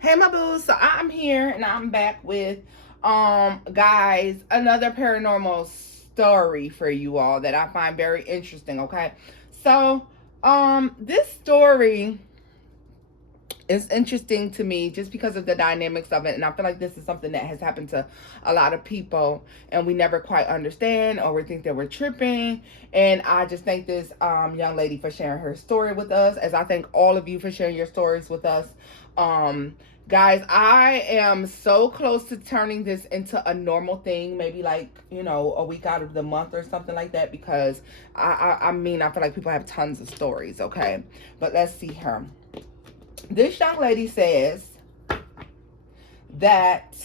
Hey my boo, so I'm here and I'm back with guys, another paranormal story for you all that I find very interesting, okay? So, this story is interesting to me just because of the dynamics of it, and I feel like this is something that has happened to a lot of people and we never quite understand, or we think that we're tripping. And I just thank this young lady for sharing her story with us, as I thank all of you for sharing your stories with us. Guys, I am so close to turning this into a normal thing, maybe like, a week out of the month or something like that, because I feel like people have tons of stories, okay? But let's see her. This young lady says that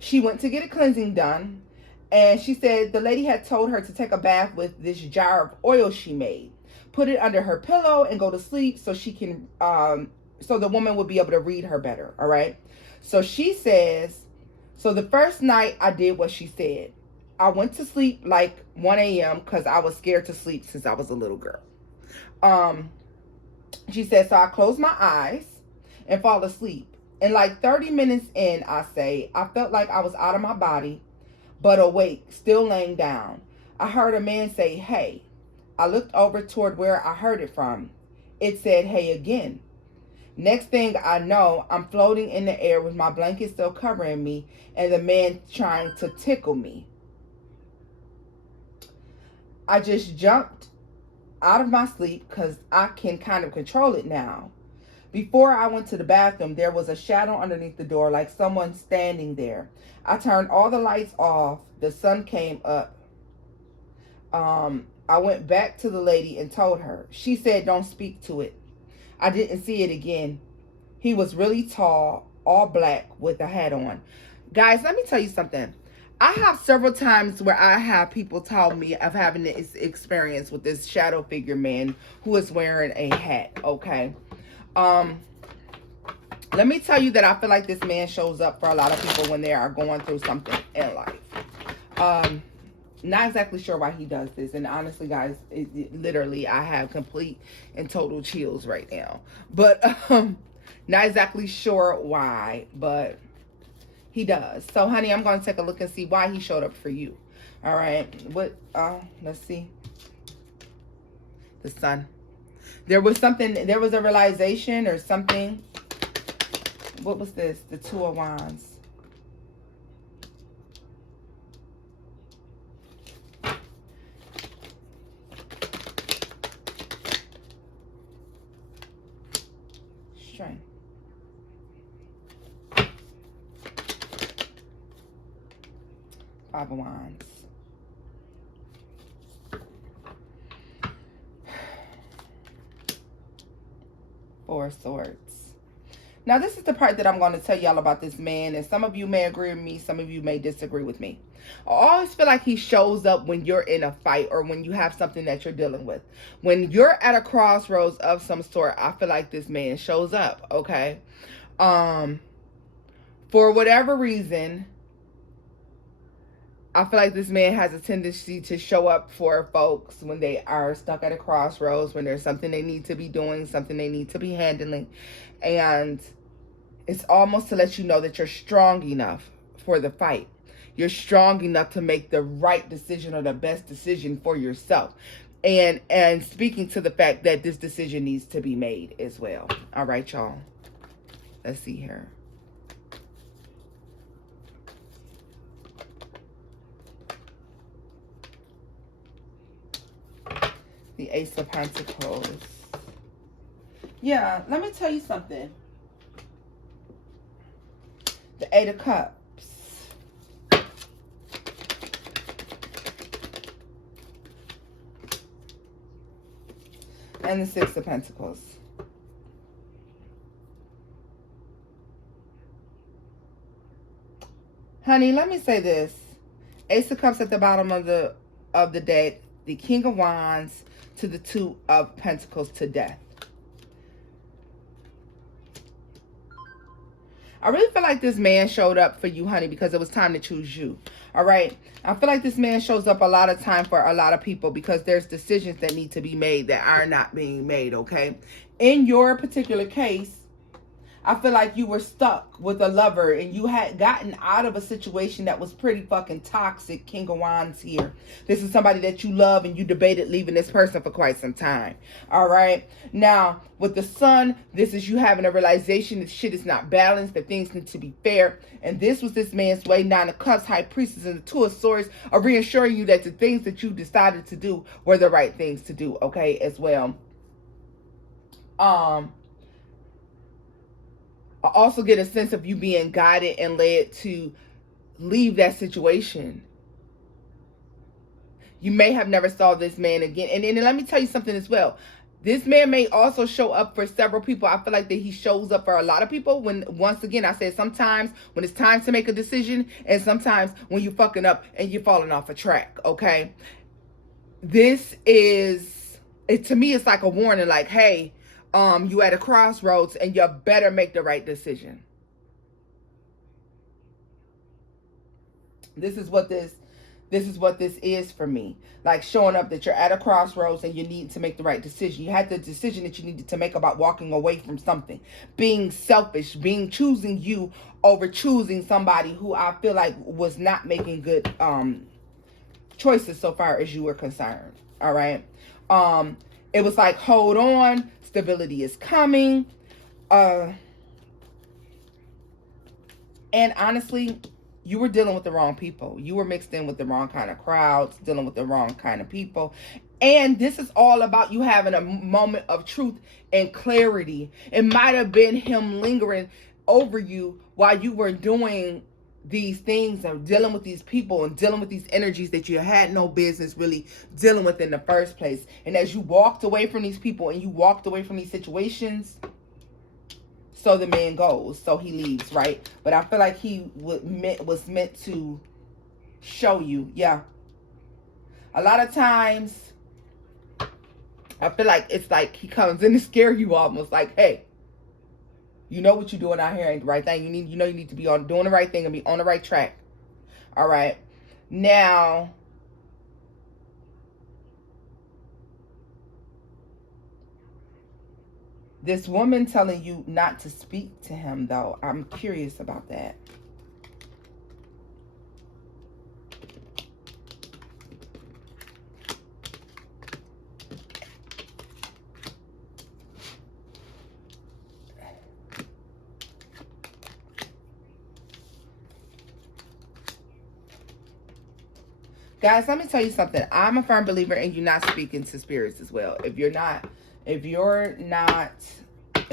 she went to get a cleansing done, and she said the lady had told her to take a bath with this jar of oil she made, put it under her pillow, and go to sleep so she can so the woman would be able to read her better. All right. So she says, so the first night I did what she said. I went to sleep like 1 a.m. because I was scared to sleep since I was a little girl. She said, so I closed my eyes and fall asleep. And like 30 minutes in, I felt like I was out of my body, but awake, still laying down. I heard a man say, hey. I looked over toward where I heard it from. It said, hey again. Next thing I know, I'm floating in the air with my blanket still covering me and the man trying to tickle me. I just jumped out of my sleep because I can kind of control it now. Before I went to the bathroom, there was a shadow underneath the door, like someone standing there. I turned all the lights off. The sun came up. I went back to the lady and told her. She said, don't speak to it. I didn't see it again. He was really tall, all black with a hat on. Guys, let me tell you something. I have several times where I have people tell me of having this experience with this shadow figure man who is wearing a hat, okay? Let me tell you that I feel like this man shows up for a lot of people when they are going through something in life. Not exactly sure why he does this, and honestly guys, literally I have complete and total chills right now, but not exactly sure why, but he does. So honey, I'm going to take a look and see why he showed up for you. All right, what let's see. The sun. There was a realization or something. What was this? The Two of Wands. Strength. Five of Wands. Four of Swords. Now, this is the part that I'm going to tell y'all about this man, and some of you may agree with me, some of you may disagree with me. I always feel like he shows up when you're in a fight or when you have something that you're dealing with. When you're at a crossroads of some sort, I feel like this man shows up, okay? For whatever reason, I feel like this man has a tendency to show up for folks when they are stuck at a crossroads, when there's something they need to be doing, something they need to be handling. And it's almost to let you know that you're strong enough for the fight. You're strong enough to make the right decision or the best decision for yourself. And speaking to the fact that this decision needs to be made as well. All right, y'all. Let's see here. The Ace of Pentacles. Yeah, let me tell you something. The Eight of Cups. And the Six of Pentacles. Honey, let me say this. Ace of Cups at the bottom of the deck. The King of Wands to the Two of Pentacles to death. I really feel like this man showed up for you, honey, because it was time to choose you. All right. I feel like this man shows up a lot of time for a lot of people because there's decisions that need to be made that are not being made. Okay. In your particular case, I feel like you were stuck with a lover and you had gotten out of a situation that was pretty fucking toxic. King of Wands here. This is somebody that you love and you debated leaving this person for quite some time. All right. Now, with the Sun, this is you having a realization that shit is not balanced, that things need to be fair. And this was this man's way. Nine of Cups, High Priestess, and the Two of Swords are reassuring you that the things that you decided to do were the right things to do. Okay, as well. I also get a sense of you being guided and led to leave that situation. You may have never saw this man again. And let me tell you something as well. This man may also show up for several people. I feel like that he shows up for a lot of people when, once again, I said sometimes when it's time to make a decision and sometimes when you're fucking up and you're falling off a track, okay? This is, to me, it's like a warning, like, hey, you at a crossroads and you better make the right decision. This is what this is for me. Like showing up that you're at a crossroads and you need to make the right decision. You had the decision that you needed to make about walking away from something, being selfish, choosing you over choosing somebody who I feel like was not making good choices so far as you were concerned. All right. It was like, hold on, stability is coming. And honestly, you were dealing with the wrong people. You were mixed in with the wrong kind of crowds, dealing with the wrong kind of people. And this is all about you having a moment of truth and clarity. It might have been him lingering over you while you were doing these things and dealing with these people and dealing with these energies that you had no business really dealing with in the first place. And as you walked away from these people and you walked away from these situations, so the man goes, so he leaves, right? But I feel like he was meant to show you, yeah. A lot of times, I feel like it's like he comes in to scare you almost, like, hey, you know what you're doing out here ain't the right thing. You need to be on doing the right thing and be on the right track. All right. Now, this woman telling you not to speak to him, though, I'm curious about that. Guys, let me tell you something. I'm a firm believer in you not speaking to spirits as well. If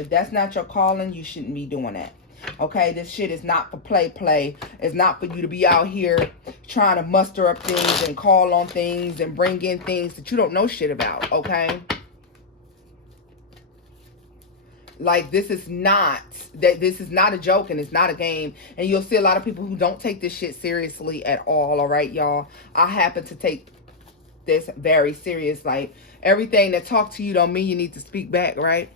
that's not your calling, you shouldn't be doing that. Okay, this shit is not for play. It's not for you to be out here trying to muster up things and call on things and bring in things that you don't know shit about, okay? Like, this is not a joke and it's not a game. And you'll see a lot of people who don't take this shit seriously at all right, y'all? I happen to take this very serious. Like, everything that talk to you don't mean you need to speak back, right?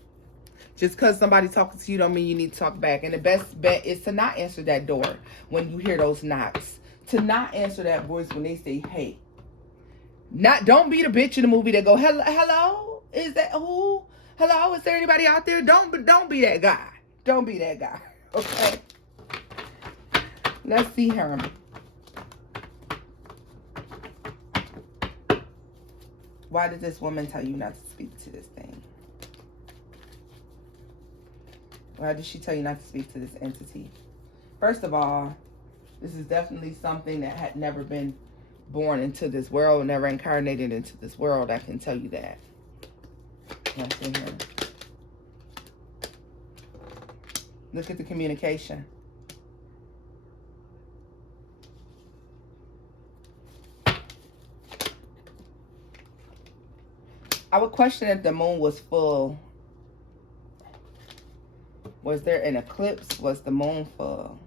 Just because somebody talking to you don't mean you need to talk back. And the best bet is to not answer that door when you hear those knocks. To not answer that voice when they say, hey. Don't be the bitch in the movie that go, hello? Is that who? Hello? Is there anybody out there? Don't be that guy. Don't be that guy. Okay? Let's see her. Why did this woman tell you not to speak to this thing? Why did she tell you not to speak to this entity? First of all, this is definitely something that had never been born into this world, never incarnated into this world. I can tell you that. Let's see here. Look at the communication. I would question if the moon was full. Was there an eclipse? Was the moon full?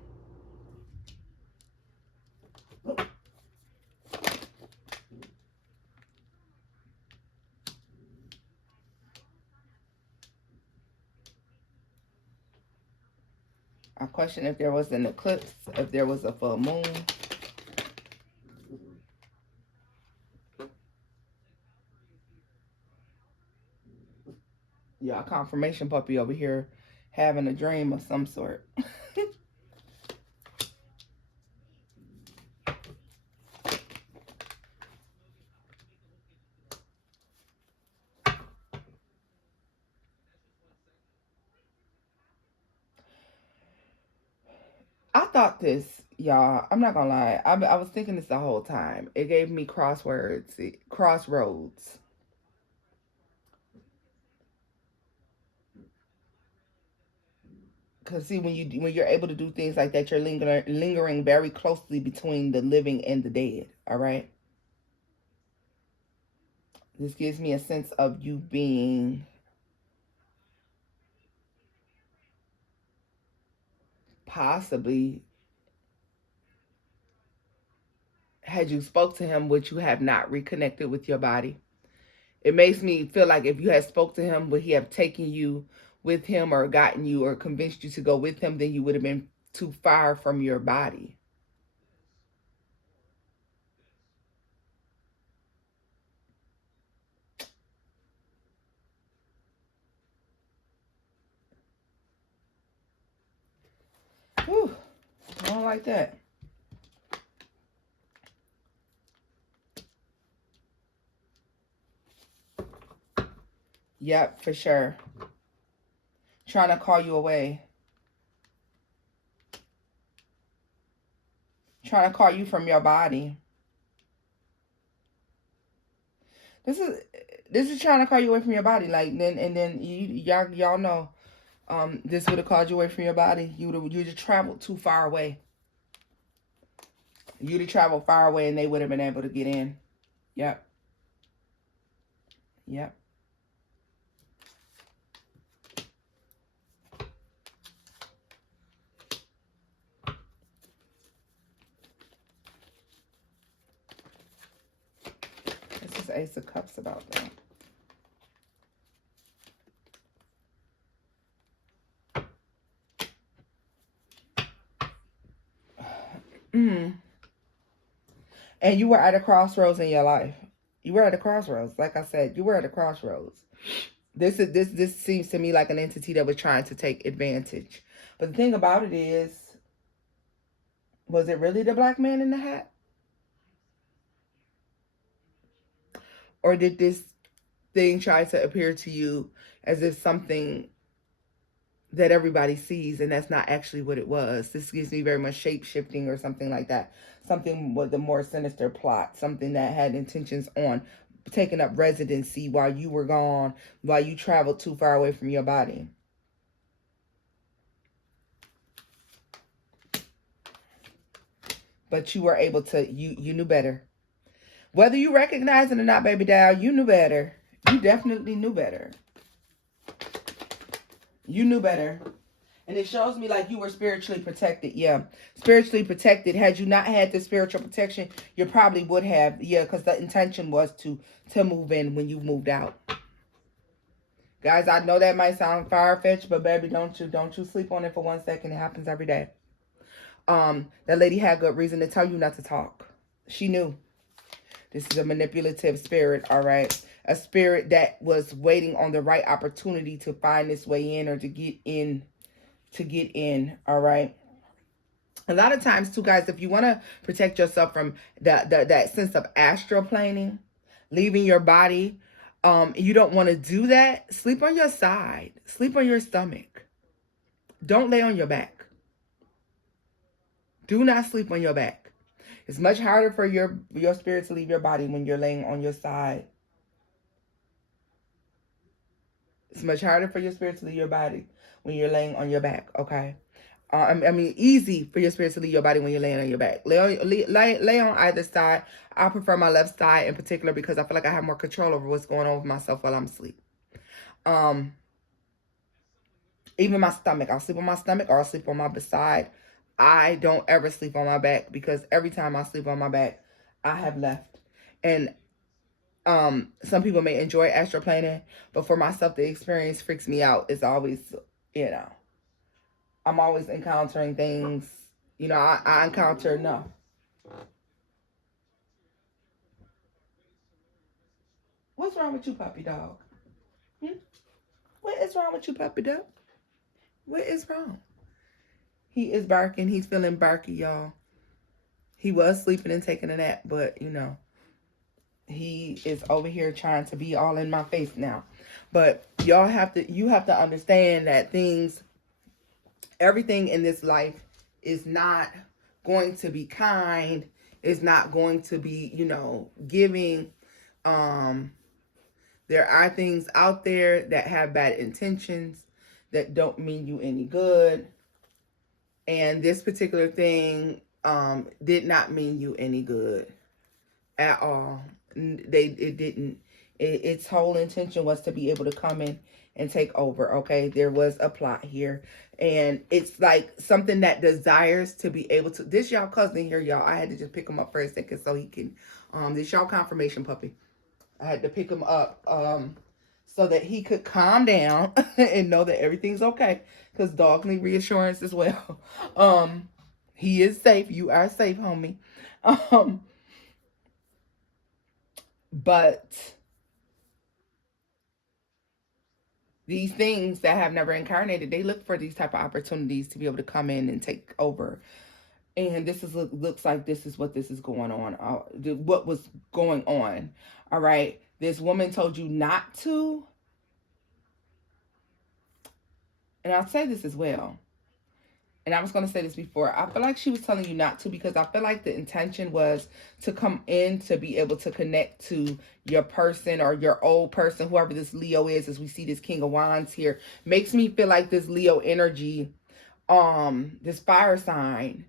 I question if there was an eclipse, if there was a full moon. Yeah, confirmation puppy over here having a dream of some sort. I thought this, y'all. I'm not gonna lie. I was thinking this the whole time. It gave me crossroads. Cause see, when you're able to do things like that, you're lingering very closely between the living and the dead. All right. This gives me a sense of you being possibly, had you spoke to him, would you have not reconnected with your body? It makes me feel like if you had spoke to him, would he have taken you with him or gotten you or convinced you to go with him, then you would have been too far from your body. Whew, I don't like that. Yep, for sure. Trying to call you away. Trying to call you from your body. This is this is trying to call you away from your body. Like then and then y'all know this would have called you away from your body. You'd have traveled too far away. You'd have traveled far away and they would have been able to get in. Yep. Yep. This is Ace of Cups about that. Mm. And you were at a crossroads in your life. You were at a crossroads. Like I said, you were at a crossroads. This seems to me like an entity that was trying to take advantage. But the thing about it is, was it really the black man in the hat? Or did this thing try to appear to you as if something that everybody sees and that's not actually what it was? This gives me very much shape shifting or something like that. Something with a more sinister plot, something that had intentions on taking up residency while you were gone, while you traveled too far away from your body. But you were able to, you knew better. Whether you recognize it or not, baby doll, you knew better. You definitely knew better. You knew better. And it shows me like you were spiritually protected. Yeah. Spiritually protected. Had you not had the spiritual protection, you probably would have. Yeah, because the intention was to move in when you moved out. Guys, I know that might sound far-fetched, but baby, don't you sleep on it for 1 second. It happens every day. That lady had good reason to tell you not to talk. She knew. This is a manipulative spirit, all right? A spirit that was waiting on the right opportunity to find its way in or to get in, all right? A lot of times, too, guys, if you want to protect yourself from that sense of astral planing, leaving your body, you don't want to do that, sleep on your side. Sleep on your stomach. Don't lay on your back. Do not sleep on your back. It's much harder for your spirit to leave your body when you're laying on your side. It's much harder for your spirit to leave your body when you're laying on your back, okay? I mean, easy for your spirit to leave your body when you're laying on your back. Lay on either side. I prefer my left side in particular because I feel like I have more control over what's going on with myself while I'm asleep. Even my stomach. I'll sleep on my stomach or I'll sleep on my side. I don't ever sleep on my back because every time I sleep on my back, I have left. And some people may enjoy astroplaning, but for myself, the experience freaks me out. It's always, you know, I'm always encountering things. You know, I encounter enough. What's wrong with you, puppy dog? Hmm? What is wrong with you, puppy dog? What is wrong? He is barking. He's feeling barky, y'all. He was sleeping and taking a nap, but you know, he is over here trying to be all in my face now. But you have to understand that everything in this life is not going to be kind, is not going to be, giving. There are things out there that have bad intentions that don't mean you any good. And this particular thing did not mean you any good at all. It didn't. Its whole intention was to be able to come in and take over. Okay, there was a plot here, and it's like something that desires to be able to. This y'all cousin here, y'all. I had to just pick him up for a second so he can. This y'all confirmation puppy. I had to pick him up so that he could calm down and know that everything's okay. Because dogs need reassurance as well. He is safe. You are safe, homie. But these things that have never incarnated, they look for these type of opportunities to be able to come in and take over. And this looks like this is what this is going on. What was going on. All right. This woman told you not to. And I'll say this as well. And I was going to say this before. I feel like she was telling you not to because I feel like the intention was to come in to be able to connect to your person or your old person, whoever this Leo is, as we see this King of Wands here. Makes me feel like this Leo energy, this fire sign,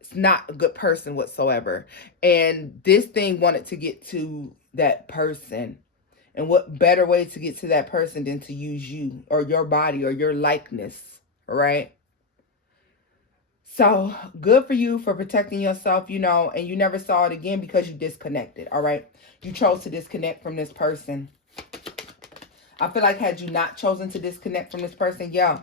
it's not a good person whatsoever. And this thing wanted to get to that person. And what better way to get to that person than to use you or your body or your likeness, right? So good for you for protecting yourself, and you never saw it again because you disconnected, all right? You chose to disconnect from this person. I feel like had you not chosen to disconnect from this person, yeah,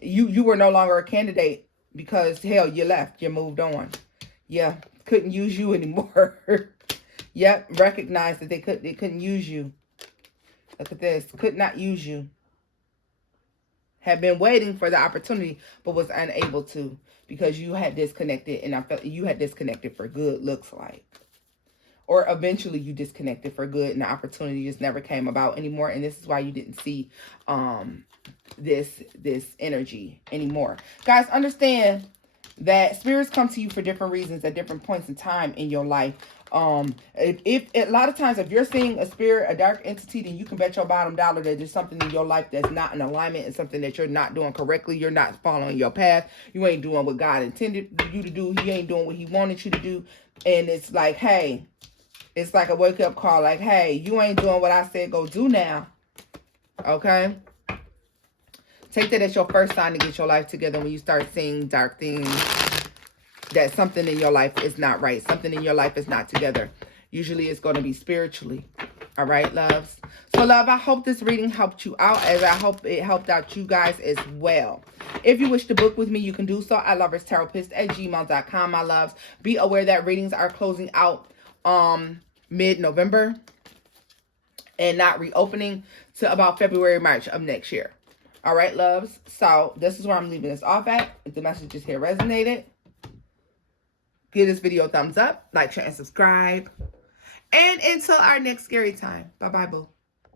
you were no longer a candidate because, hell, you left. You moved on. Yeah, couldn't use you anymore. Yep, recognize that they couldn't use you. Look at this. Could not use you. Had been waiting for the opportunity, but was unable to because you had disconnected, and I felt you had disconnected for good, looks like. Or eventually you disconnected for good and the opportunity just never came about anymore. And this is why you didn't see this energy anymore. Guys, understand that spirits come to you for different reasons at different points in time in your life. If a lot of times if you're seeing a spirit, a dark entity, then you can bet your bottom dollar that there's something in your life that's not in alignment and something that you're not doing correctly. You're not following your path. You ain't doing what God intended you to do. You ain't doing what he wanted you to do. And it's like, hey, it's like a wake up call. Like, hey, you ain't doing what I said go do now. Okay? Take that as your first sign to get your life together when you start seeing dark things. That something in your life is not right. Something in your life is not together. Usually it's going to be spiritually. All right, loves? So, love, I hope this reading helped you out as I hope it helped out you guys as well. If you wish to book with me, you can do so at loversterapeut@gmail.com, my loves. Be aware that readings are closing out mid-November and not reopening to about February, March of next year. All right, loves? So, this is where I'm leaving this off at. If the messages here resonated, give this video a thumbs up, like, share, and subscribe. And until our next scary time. Bye-bye, boo.